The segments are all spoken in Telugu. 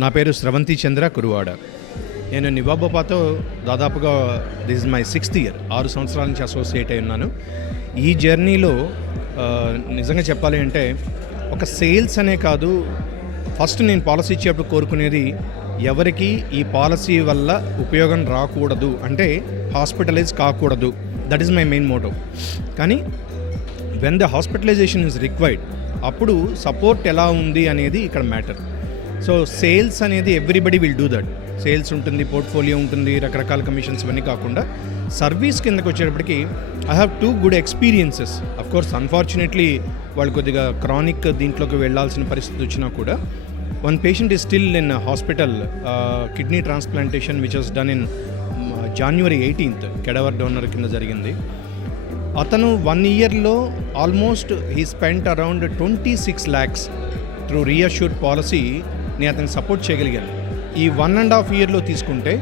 నా పేరు స్రవంతి చంద్ర కురువాడ. నేను నివాబోపాతో దాదాపుగా this is my 6th year, 6 సంవత్సరాల నుంచి అసోసియేట్ అయి ఉన్నాను. ఈ జర్నీలో నిజంగా చెప్పాలి అంటే ఒక సేల్స్ అనే కాదు, ఫస్ట్ నేను పాలసీ ఇచ్చేటప్పుడు కోరుకునేది ఎవరికి ఈ పాలసీ వల్ల ఉపయోగం రాకూడదు, అంటే హాస్పిటలైజ్ కాకూడదు. That is my main motto. కానీ when the hospitalisation is required, అప్పుడు సపోర్ట్ ఎలా ఉంది అనేది ఇక్కడ మ్యాటర్. సో సేల్స్ అనేది everybody will do that. Sales ఉంటుంది, పోర్ట్ఫోలియో ఉంటుంది, రకరకాల కమిషన్స్ ఇవన్నీ కాకుండా సర్వీస్ కిందకు వచ్చేటప్పటికి I have 2 good experiences. Of course unfortunately వాళ్ళు కొద్దిగా క్రానిక్ దీంట్లోకి వెళ్ళాల్సిన పరిస్థితి వచ్చినా కూడా one patient is still in hospital, kidney transplantation which was done in January 18th cadaver donor కింద జరిగింది. అతను 1 ఇయర్లో almost he spent around 26 lakhs through reassured policy. నేను అతనికి సపోర్ట్ చేయగలిగాను. ఈ 1.5 ఇయర్లో తీసుకుంటే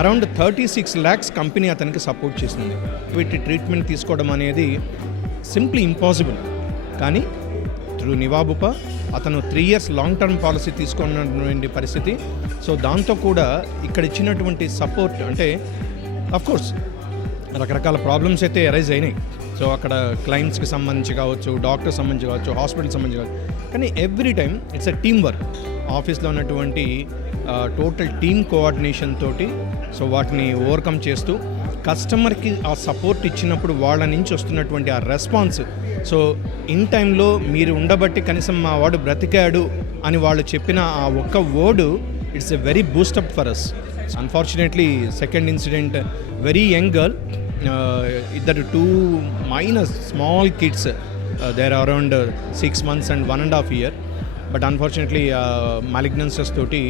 అరౌండ్ 36 lakhs కంపెనీ అతనికి సపోర్ట్ చేసింది. వీటి ట్రీట్మెంట్ తీసుకోవడం అనేది సింప్లీ ఇంపాసిబుల్. కానీ త్రూ నివాబుపా అతను 3 years లాంగ్ టర్మ్ పాలసీ తీసుకున్నటువంటి పరిస్థితి. సో దాంతో కూడా ఇక్కడ ఇచ్చినటువంటి సపోర్ట్ అంటే అఫ్కోర్స్ రకరకాల ప్రాబ్లమ్స్ అయితే అరైజ్ అయినాయి. సో అక్కడ క్లయింట్స్కి సంబంధించి కావచ్చు, డాక్టర్స్ సంబంధించి కావచ్చు, హాస్పిటల్కి సంబంధించి కావచ్చు. కానీ every time it's a team work. ఆఫీస్లో ఉన్నటువంటి టోటల్ టీమ్ కోఆర్డినేషన్ తోటి సో వాటిని ఓవర్కమ్ చేస్తూ కస్టమర్కి ఆ సపోర్ట్ ఇచ్చినప్పుడు వాళ్ళ నుంచి వస్తున్నటువంటి ఆ రెస్పాన్స్, సో ఇన్ టైంలో మీరు ఉండబట్టి కనీసం మా వాడు బ్రతికాడు అని వాళ్ళు చెప్పిన ఆ ఒక్క word it's a very boost up for us. Unfortunately second incident, very young girl, ఇద్దరు 2 minor small kids, they are around 6 months and 1.5 year, but unfortunately malignances తోటి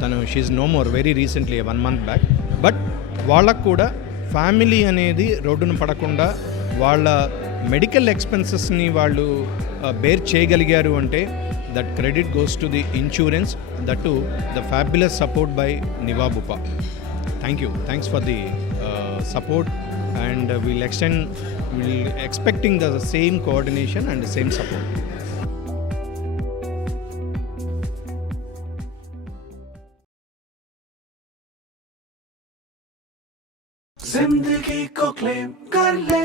తను she no more very recently 1 month back. But వాళ్ళకు కూడా ఫ్యామిలీ అనేది రోడ్డున పడకుండా వాళ్ళ మెడికల్ ఎక్స్పెన్సెస్ని వాళ్ళు బేర్ చేయగలిగారు అంటే that credit goes to the insurance, that to the fabulous support by నివాబుపా. Thanks for the support, and we'll expecting the same coordination and the same support. जिंदगी को क्लेम कर ले.